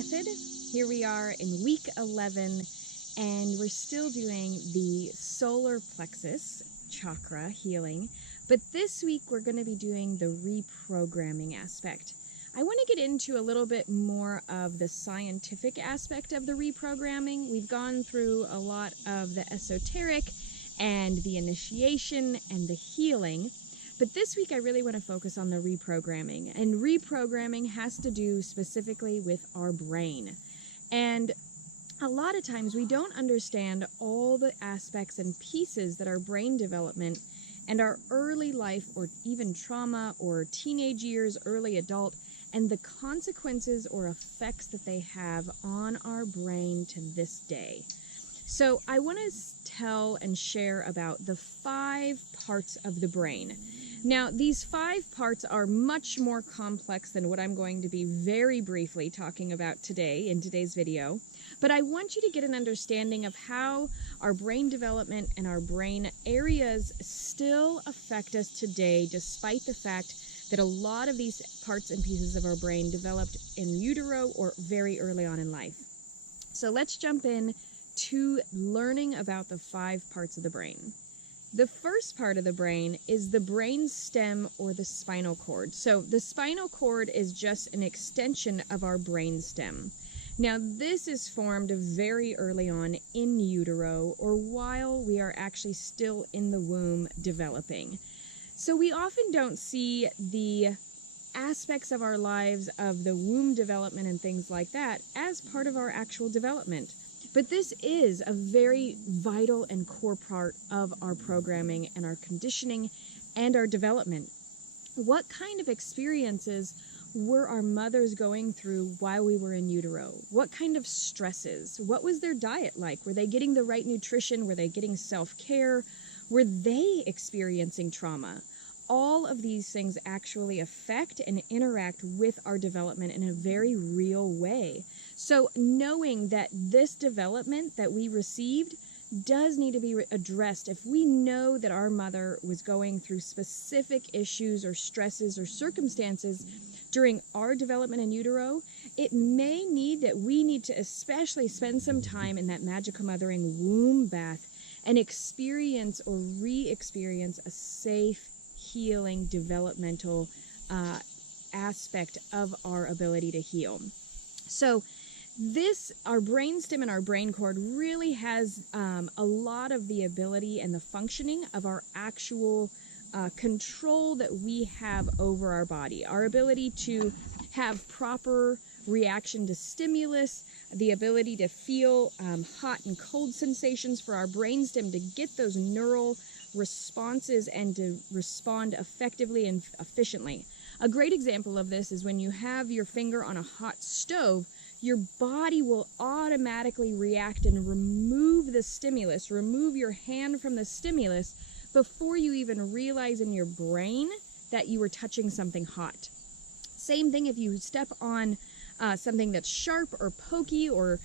method. Here we are in week 11, and we're still doing the solar plexus chakra healing. But this week we're going to be doing the reprogramming aspect. I want to get into a little bit more of the scientific aspect of the reprogramming. We've gone through a lot of the esoteric and the initiation and the healing. But this week I really want to focus on the reprogramming. And reprogramming has to do specifically with our brain. And a lot of times we don't understand all the aspects and pieces that our brain development and our early life or even trauma or teenage years, early adult, and the consequences or effects that they have on our brain to this day. So I want to tell and share about the 5 parts of the brain. Now, these 5 parts are much more complex than what I'm going to be very briefly talking about today in today's video. But I want you to get an understanding of how our brain development and our brain areas still affect us today, despite the fact that a lot of these parts and pieces of our brain developed in utero or very early on in life. So let's jump in to learning about the 5 parts of the brain. The first part of the brain is the brain stem or the spinal cord. So the spinal cord is just an extension of our brain stem. Now this is formed very early on in utero or while we are actually still in the womb developing. So we often don't see the aspects of our lives of the womb development and things like that as part of our actual development. But this is a very vital and core part of our programming and our conditioning and our development. What kind of experiences were our mothers going through while we were in utero? What kind of stresses? What was their diet like? Were they getting the right nutrition? Were they getting self-care? Were they experiencing trauma? All of these things actually affect and interact with our development in a very real way. So knowing that this development that we received does need to be addressed. If we know that our mother was going through specific issues or stresses or circumstances during our development in utero, it may need that we need to especially spend some time in that magical mothering womb bath and experience or re-experience a safe, healing, developmental aspect of our ability to heal. So our brainstem and our brain cord really has a lot of the ability and the functioning of our actual control that we have over our body. Our ability to have proper reaction to stimulus, the ability to feel hot and cold sensations for our brainstem to get those neural responses and to respond effectively and efficiently. A great example of this is when you have your finger on a hot stove, your body will automatically react and remove the stimulus, remove your hand from the stimulus before you even realize in your brain that you were touching something hot. Same thing if you step on something that's sharp or pokey, or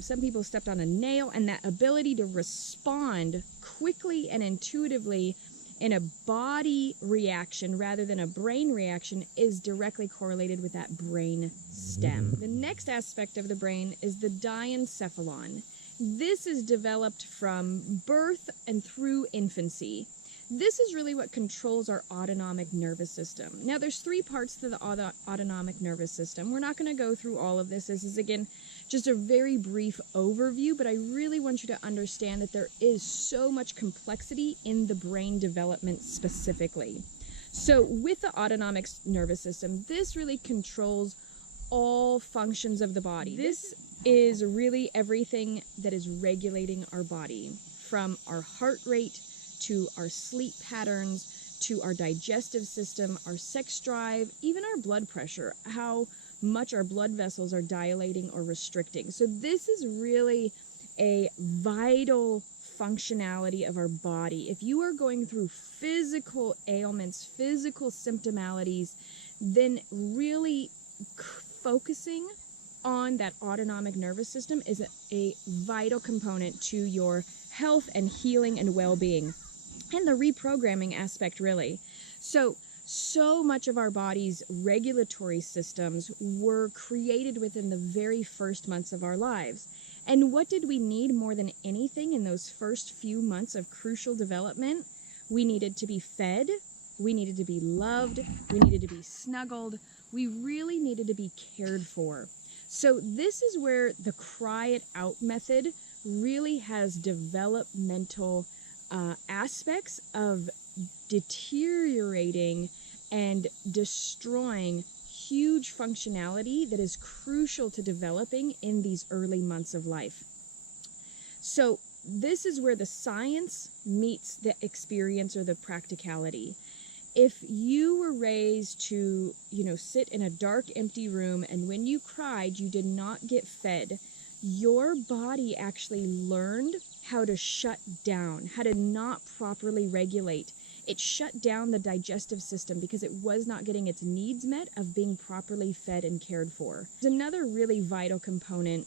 some people stepped on a nail, and that ability to respond quickly and intuitively in a body reaction rather than a brain reaction is directly correlated with that brain stem. The next aspect of the brain is the Diencephalon. This is developed from birth and through infancy. This is really what controls our autonomic nervous system. Now, there's 3 parts to the autonomic nervous system. We're not going to go through all of this. This is, again, just a very brief overview, but I really want you to understand that there is so much complexity in the brain development specifically. So with the autonomic nervous system, this really controls all functions of the body. This is really everything that is regulating our body, from our heart rate to our sleep patterns, to our digestive system, our sex drive, even our blood pressure, how much our blood vessels are dilating or restricting. So this is really a vital functionality of our body. If you are going through physical ailments, physical symptomalities, then really focusing on that autonomic nervous system is a vital component to your health and healing and well-being, and the reprogramming aspect really. So So much of our body's regulatory systems were created within the very first months of our lives. And what did we need more than anything in those first few months of crucial development? We needed to be fed, we needed to be loved, we needed to be snuggled, we really needed to be cared for. So this is where the cry it out method really has developmental aspects of deteriorating and destroying huge functionality that is crucial to developing in these early months of life. So this is where the science meets the experience or the practicality. If you were raised to, sit in a dark, empty room, and when you cried, you did not get fed, your body actually learned how to shut down, how to not properly regulate. It shut down the digestive system because it was not getting its needs met of being properly fed and cared for. There's another really vital component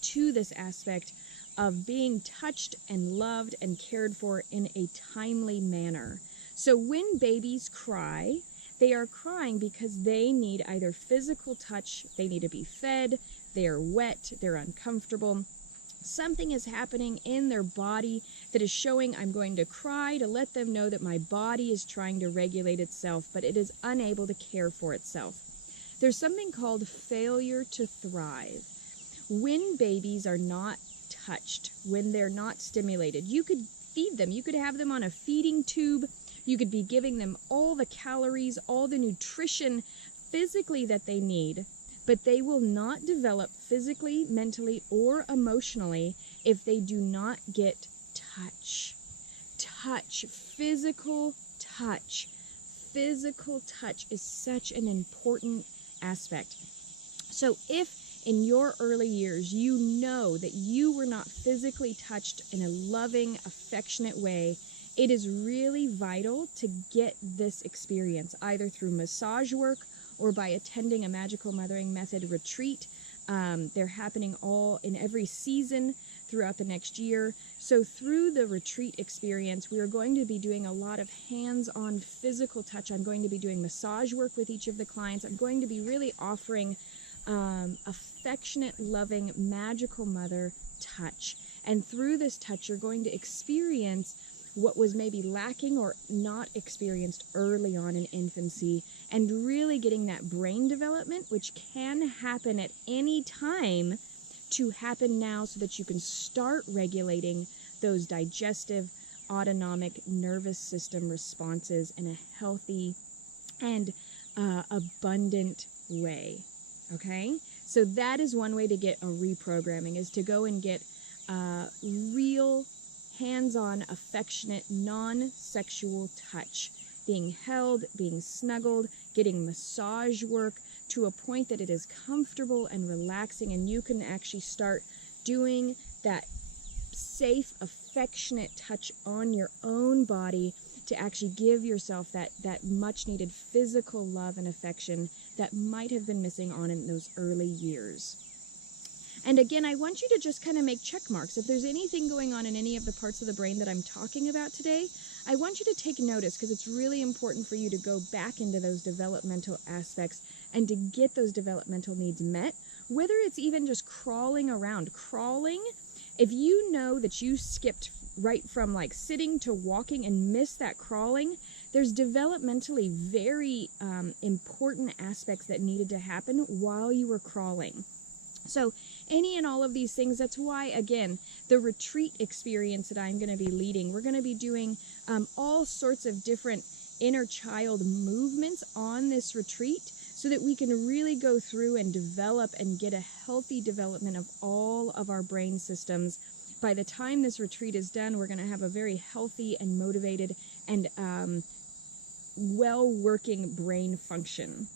to this aspect of being touched and loved and cared for in a timely manner. So when babies cry, they are crying because they need either physical touch, they need to be fed, they are wet, they're uncomfortable. Something is happening in their body that is showing I'm going to cry to let them know that my body is trying to regulate itself, but it is unable to care for itself. There's something called failure to thrive. When babies are not touched, when they're not stimulated, you could feed them, you could have them on a feeding tube, you could be giving them all the calories, all the nutrition physically that they need, but they will not develop physically, mentally, or emotionally if they do not get touch. Touch, physical touch. Physical touch is such an important aspect. So if in your early years you know that you were not physically touched in a loving, affectionate way, it is really vital to get this experience either through massage work or by attending a Magical Mothering Method retreat. They're happening all in every season throughout the next year. So through the retreat experience, we are going to be doing a lot of hands-on physical touch. I'm going to be doing massage work with each of the clients. I'm going to be really offering affectionate, loving, magical mother touch. And through this touch, you're going to experience what was maybe lacking or not experienced early on in infancy, and really getting that brain development, which can happen at any time, to happen now so that you can start regulating those digestive, autonomic, nervous system responses in a healthy and abundant way. Okay? So that is one way to get a reprogramming, is to go and get real hands-on, affectionate, non-sexual touch, being held, being snuggled, getting massage work to a point that it is comfortable and relaxing, and you can actually start doing that safe, affectionate touch on your own body to actually give yourself that much-needed physical love and affection that might have been missing on in those early years. And again, I want you to just kind of make check marks. If there's anything going on in any of the parts of the brain that I'm talking about today, I want you to take notice, because it's really important for you to go back into those developmental aspects and to get those developmental needs met, whether it's even just crawling around. Crawling, if you know that you skipped right from like sitting to walking and missed that crawling, there's developmentally very important aspects that needed to happen while you were crawling. So any and all of these things, that's why, again, the retreat experience that I'm going to be leading, we're going to be doing all sorts of different inner child movements on this retreat so that we can really go through and develop and get a healthy development of all of our brain systems. By the time this retreat is done, we're going to have a very healthy and motivated and well-working brain function.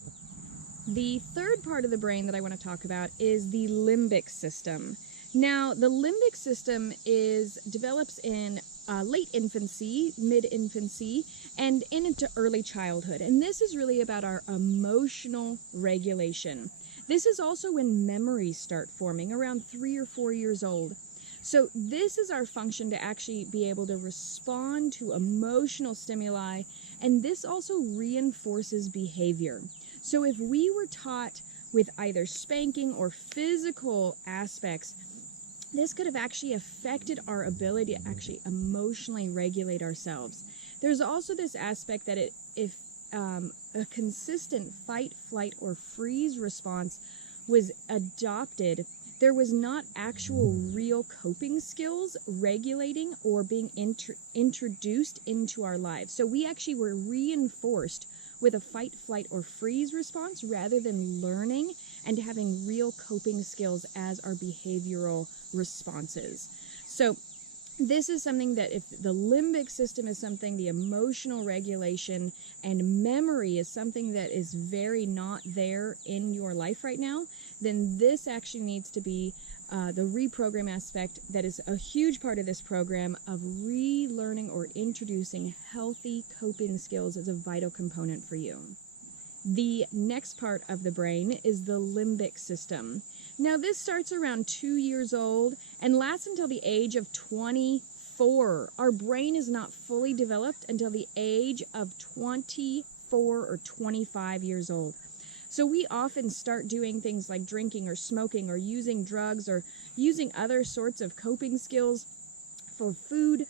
The third part of the brain that I want to talk about is the limbic system. Now, the limbic system develops in late infancy, mid-infancy, and into early childhood. And this is really about our emotional regulation. This is also when memories start forming, around 3 or 4 years old. So this is our function to actually be able to respond to emotional stimuli And this also reinforces behavior. So if we were taught with either spanking or physical aspects, this could have actually affected our ability to actually emotionally regulate ourselves. There's also this aspect that if a consistent fight, flight, or freeze response was adopted, there was not actual real coping skills regulating or being introduced into our lives. So we actually were reinforced with a fight, flight, or freeze response rather than learning and having real coping skills as our behavioral responses. So this is something that if the limbic system is something, the emotional regulation and memory is something that is very not there in your life right now, then this actually needs to be the reprogram aspect that is a huge part of this program of relearning or introducing healthy coping skills as a vital component for you. The next part of the brain is the limbic system. Now this starts around 2 years old and lasts until the age of 24. Our brain is not fully developed until the age of 24 or 25 years old. So we often start doing things like drinking or smoking or using drugs or using other sorts of coping skills for food.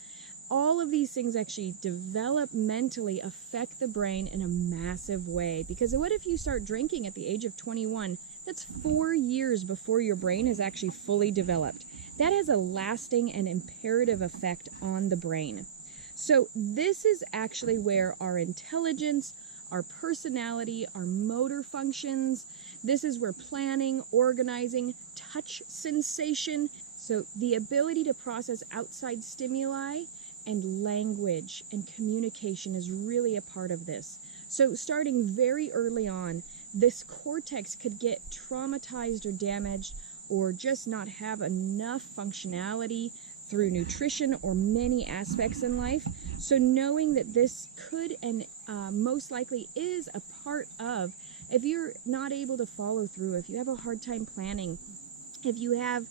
All of these things actually developmentally affect the brain in a massive way. Because what if you start drinking at the age of 21? That's 4 years before your brain has actually fully developed. That has a lasting and imperative effect on the brain. So this is actually where our intelligence, our personality, our motor functions, this is where planning, organizing, touch sensation, so the ability to process outside stimuli and language and communication is really a part of this. So starting very early on, this cortex could get traumatized or damaged or just not have enough functionality through nutrition or many aspects in life. So knowing that this could and most likely is a part of, if you're not able to follow through, if you have a hard time planning, if you have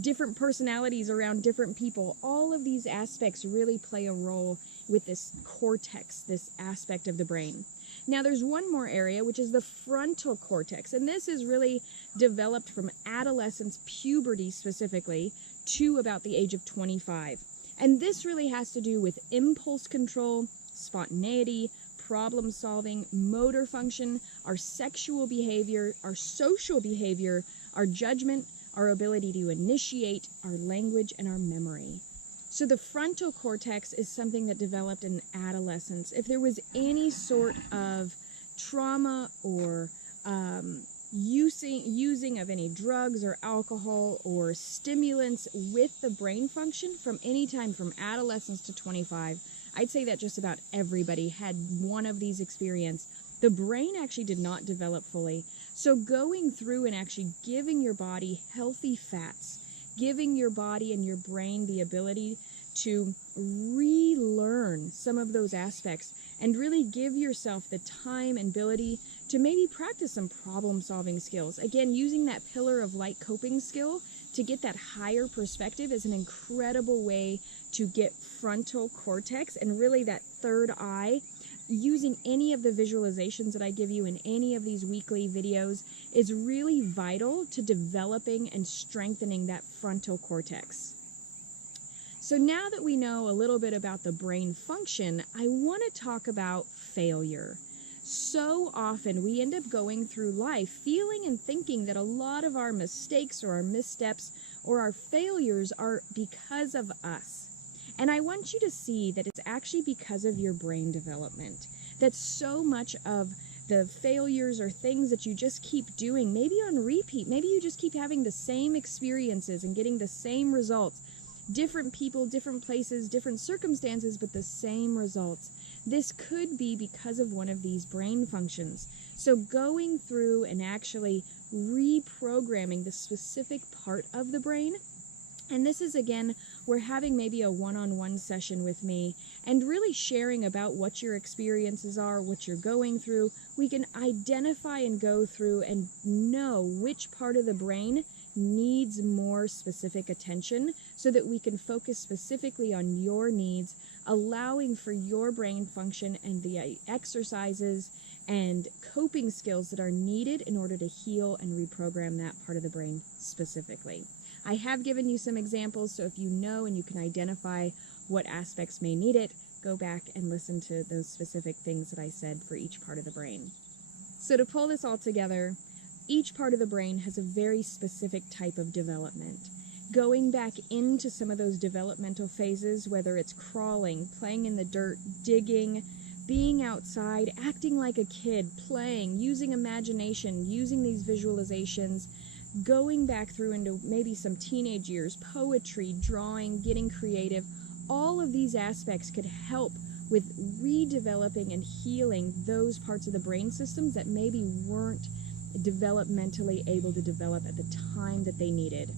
different personalities around different people, all of these aspects really play a role with this cortex, this aspect of the brain. Now there's one more area, which is the frontal cortex, and this is really developed from adolescence, puberty specifically, to about the age of 25. And this really has to do with impulse control, spontaneity, problem solving, motor function, our sexual behavior, our social behavior, our judgment, our ability to initiate, our language, and our memory. So the frontal cortex is something that developed in adolescence. If there was any sort of trauma or using of any drugs or alcohol or stimulants with the brain function from any time from adolescence to 25, I'd say that just about everybody had one of these experiences. The brain actually did not develop fully. So going through and actually giving your body healthy fats, giving your body and your brain the ability to relearn some of those aspects and really give yourself the time and ability to maybe practice some problem-solving skills. Again, using that pillar of light coping skill to get that higher perspective is an incredible way to get frontal cortex and really that third eye. Using any of the visualizations that I give you in any of these weekly videos is really vital to developing and strengthening that frontal cortex. So now that we know a little bit about the brain function, I want to talk about failure. So often we end up going through life feeling and thinking that a lot of our mistakes or our missteps or our failures are because of us. And I want you to see that it's actually because of your brain development. That so much of the failures or things that you just keep doing, maybe on repeat, maybe you just keep having the same experiences and getting the same results. Different people, different places, different circumstances, but the same results. This could be because of one of these brain functions. So going through and actually reprogramming the specific part of the brain. And this is, again, we're having maybe a one-on-one session with me and really sharing about what your experiences are, what you're going through. We can identify and go through and know which part of the brain needs more specific attention so that we can focus specifically on your needs, allowing for your brain function and the exercises and coping skills that are needed in order to heal and reprogram that part of the brain specifically. I have given you some examples, so if you know and you can identify what aspects may need it, go back and listen to those specific things that I said for each part of the brain. So to pull this all together, each part of the brain has a very specific type of development. Going back into some of those developmental phases, whether it's crawling, playing in the dirt, digging, being outside, acting like a kid, playing, using imagination, using these visualizations, going back through into maybe some teenage years, poetry, drawing, getting creative, all of these aspects could help with redeveloping and healing those parts of the brain systems that maybe weren't developmentally able to develop at the time that they needed.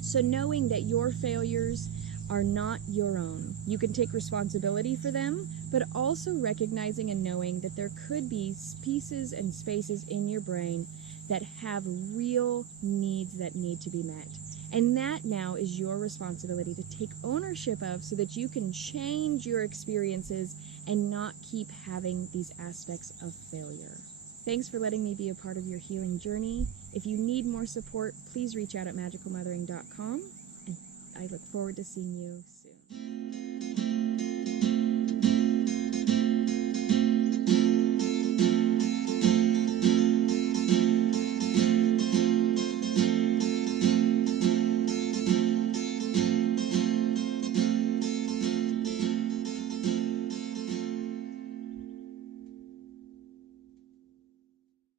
So knowing that your failures are not your own, you can take responsibility for them, but also recognizing and knowing that there could be pieces and spaces in your brain that have real needs that need to be met. And that now is your responsibility to take ownership of so that you can change your experiences and not keep having these aspects of failure. Thanks for letting me be a part of your healing journey. If you need more support, please reach out at magicalmothering.com, and I look forward to seeing you soon.